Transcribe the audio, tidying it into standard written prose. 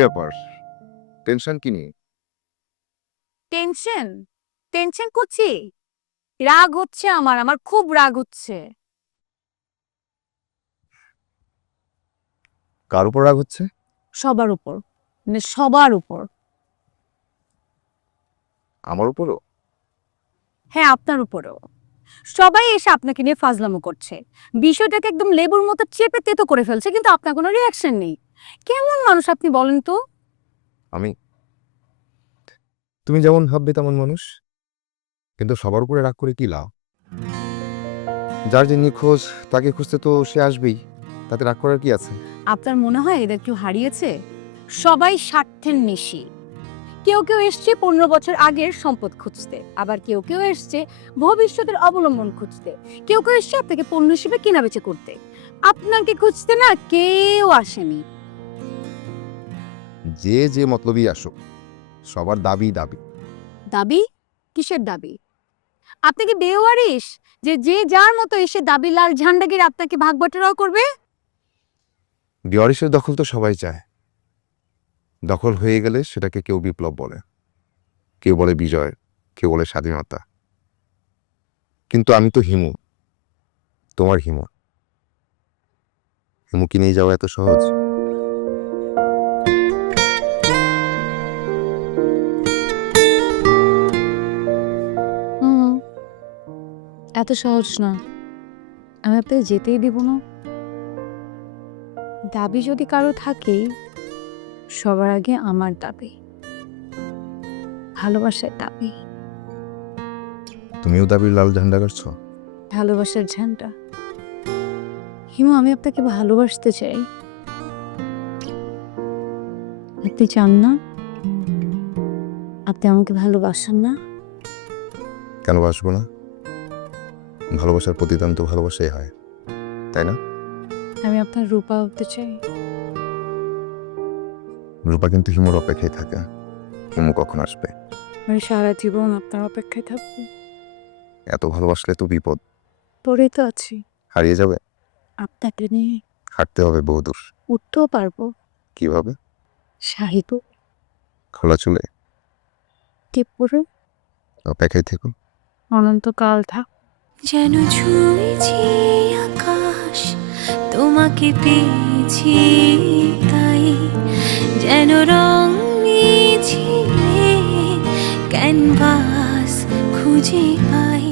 ব্যাপার? টেনশন কি নিয়ে? টেনশন টেনশন করছি। রাগ হচ্ছে আমার খুব রাগ হচ্ছে। কার উপর রাগ হচ্ছে? সবার উপর, মানে সবার উপর। আমার উপরও? হ্যাঁ, আপনার উপরেও। সবাই এসে আপনাকে নিয়ে ফাজলামো করছে, বিষয়টাকে একদম লেবুর মতো চেপে তেতো করে ফেলছে, কিন্তু আপনার কোনো রিয়াকশন নেই। কেমন মানুষ আপনি বলেন তো? আমি? তুমি যেমন ভাববে তেমন মানুষ, কিন্তু সবার উপরে রাগ করে কি লাভ? যার যে নিখোঁজ তাকে খুঁজতে তো সে আসবেই, তাতে রাগ করার কি আছে? আপনার মনে হয় এদের কেউ হারিয়েছে? সবাই স্বার্থের নিশি। কেউ কেউ এসছে 15 বছর আগের সম্পদ খুঁজতে, আবার কেউ কেউ এসছে ভবিষ্যতের অবলম্বন খুঁজতে, কেউ কেউ এসছে আপনাকে পণ্য হিসেবে কেনাবেচা করতে। আপনাকে খুঁজতে না কেউ আসেনি। যে যে মতলবই আসুক, সবার দাবি দাবি। দাবি? কিসের দাবি? আপনি কি বেওয়ারিশ যে যে যার মতো এসে দাবি লাল ঝান্ডা গিয়ে আপনাকে ভাগ বাটোয়ারাও করবে? বিয়ারিশের দখল তো সবাই চায়। দখল হয়ে গেলে সেটাকে কেউ বিপ্লব বলে, কেউ বলে বিজয়, কেউ বলে স্বাধীনতা। কিন্তু আমি তো হিমু, তোমার হিমু। হিমুকে নিয়ে যাওয়া এত সহজ? এত সহজ না। আমি আপনাকে যেতেই দিব না। দাবি যদি কারো থাকে, সবার আগে আমার দাবি, ভালোবাসার দাবি। তুমিও দাবির লাল ঝান্ডা কাটছো? ভালোবাসার ঝান্ডা। হিমু, আমি আপনাকে ভালোবাসতে চাই। আপনি চান না? আপনি আমাকে ভালোবাসেন না? কেন বাসবো না? ভালোবাসার প্রতিদান তো ভালোবাসাই হয়, তাই না? আমি আপনার রূপা হতে চাই। রূপা কিন্তু হিমুর অপেক্ষায় থাকে। হিমু কখন আসবে? আমি সারা জীবন আপনার অপেক্ষায় থাকবো। এত ভালোবাসলে তো বিপদ। পরে তো আছি হারিয়ে যাবে। আপনাকে নিয়ে। হাঁটতে হবে বহুদূর। উঠতেও পারবো। কিভাবে? শাহিত খোলা চুলে? টিপ পরে অপেক্ষায় থেকো। অনন্তকাল থাক। যেন ছুঁয়েছি আকাশ, তোমাকে পেয়েছি তাই, যেন রং মিছিয়ে ক্যানভাস খুঁজে পাই।